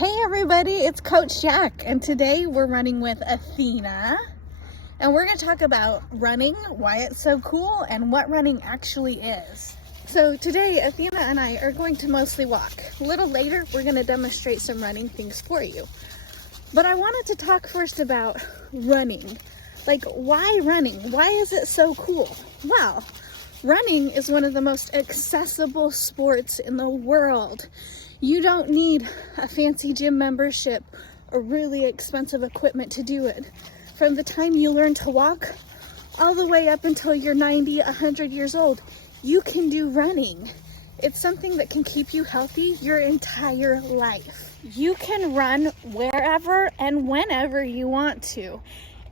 Hey everybody, it's Coach Jaq, and today we're running with Athena, and we're going to talk about running, why it's so cool, and what running actually is. So today, Athena and I are going to mostly walk. A little later, we're going to demonstrate some running things for you. But I wanted to talk first about running. Like, why running? Why is it so cool? Well, running is one of the most accessible sports in the world. You don't need a fancy gym membership or really expensive equipment to do it. From the time you learn to walk all the way up until you're 90, 100 years old, you can do running. It's something that can keep you healthy your entire life. You can run wherever and whenever you want to.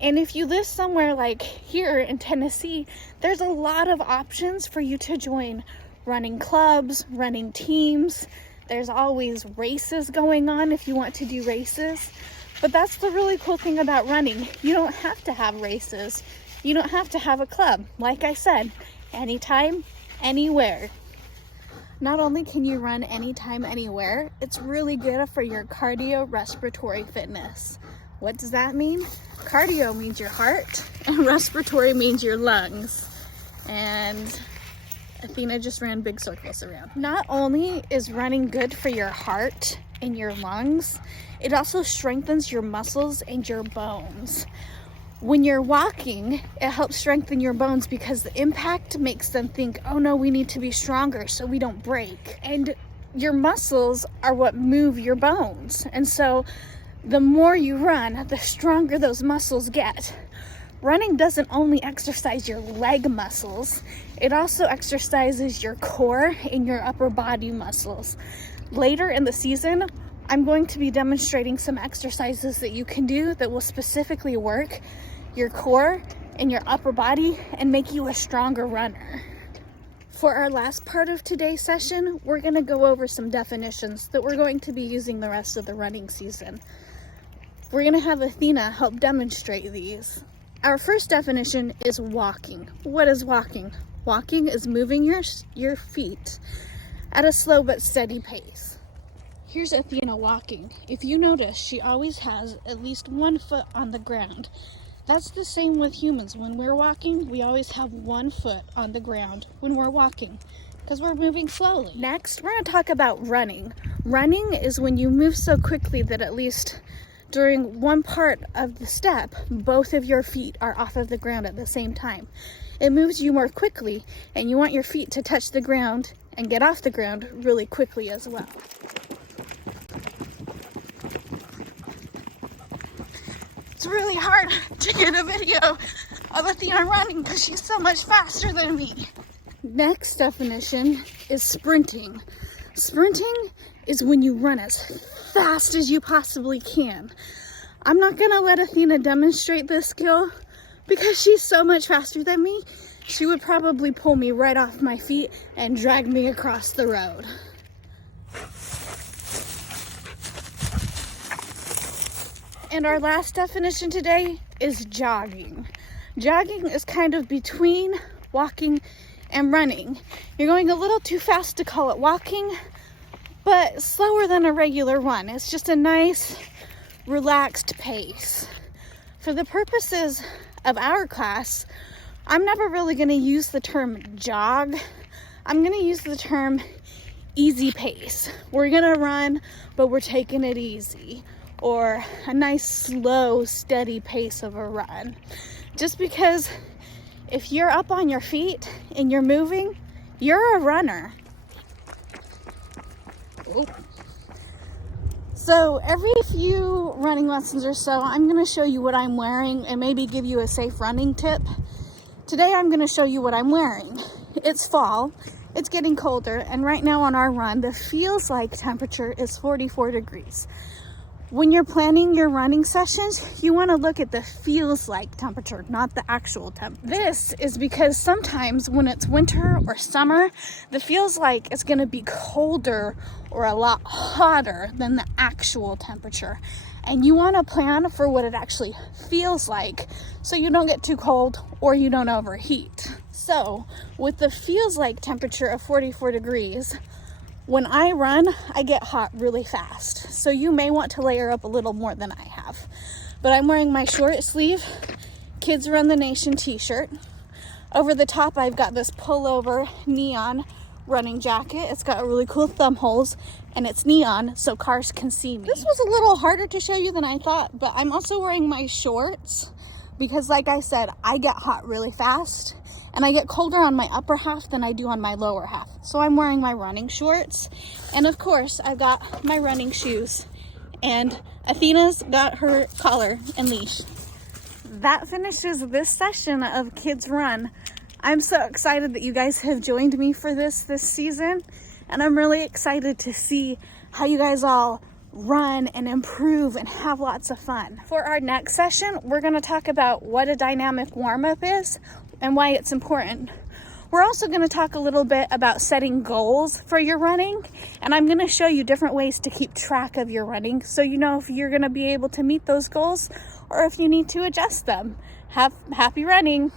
And if you live somewhere like here in Tennessee, there's a lot of options for you to join running clubs, running teams. There's always races going on if you want to do races. But that's the really cool thing about running. You don't have to have races. You don't have to have a club. Like I said, anytime, anywhere. Not only can you run anytime, anywhere, it's really good for your cardiorespiratory fitness. What does that mean? Cardio means your heart, and respiratory means your lungs. And Athena just ran big circles around. Not only is running good for your heart and your lungs, it also strengthens your muscles and your bones. When you're walking, it helps strengthen your bones because the impact makes them think, oh no, we need to be stronger so we don't break. And your muscles are what move your bones. And so the more you run, the stronger those muscles get. Running doesn't only exercise your leg muscles, it also exercises your core and your upper body muscles. Later in the season, I'm going to be demonstrating some exercises that you can do that will specifically work your core and your upper body and make you a stronger runner. For our last part of today's session, we're going to go over some definitions that we're going to be using the rest of the running season. We're going to have Athena help demonstrate these. Our first definition is walking. What is walking? Walking is moving your feet at a slow but steady pace. Here's Athena walking. If you notice, she always has at least one foot on the ground. That's the same with humans. When we're walking, we always have one foot on the ground when we're walking because we're moving slowly. Next, we're going to talk about running. Running is when you move so quickly that at least during one part of the step, both of your feet are off of the ground at the same time. It moves you more quickly, and you want your feet to touch the ground and get off the ground really quickly as well. It's really hard to get a video of Athena running because she's so much faster than me. Next definition is sprinting. Sprinting is when you run as fast as you possibly can. I'm not gonna let Athena demonstrate this skill because she's so much faster than me. She would probably pull me right off my feet and drag me across the road. And our last definition today is jogging. Jogging is kind of between walking and running. You're going a little too fast to call it walking, but slower than a regular one. It's just a nice, relaxed pace. For the purposes of our class, I'm never really going to use the term jog. I'm going to use the term easy pace. We're going to run, but we're taking it easy. Or a nice, slow, steady pace of a run. Just because if you're up on your feet and you're moving, you're a runner. So every few running lessons or so, I'm going to show you what I'm wearing and maybe give you a safe running tip. Today I'm going to show you what I'm wearing. It's fall, it's getting colder, and right now on our run, the feels like temperature is 44 degrees. When you're planning your running sessions, you want to look at the feels like temperature, not the actual temp. This is because sometimes when it's winter or summer, the feels like it's going to be colder or a lot hotter than the actual temperature. And you want to plan for what it actually feels like so you don't get too cold or you don't overheat. So with the feels like temperature of 44 degrees, When I run, I get hot really fast. So you may want to layer up a little more than I have. But I'm wearing my short sleeve Kids Run the Nation t-shirt. Over the top, I've got this pullover neon running jacket. It's got really cool thumb holes and it's neon so cars can see me. This was a little harder to show you than I thought, but I'm also wearing my shorts because like I said, I get hot really fast and I get colder on my upper half than I do on my lower half. So I'm wearing my running shorts. And of course, I've got my running shoes and Athena's got her collar and leash. That finishes this session of Kids Run. I'm so excited that you guys have joined me for this season, and I'm really excited to see how you guys all run and improve and have lots of fun. For our next session, we're going to talk about what a dynamic warm-up is and why it's important. We're also going to talk a little bit about setting goals for your running, and I'm going to show you different ways to keep track of your running so you know if you're going to be able to meet those goals or if you need to adjust them. Happy running!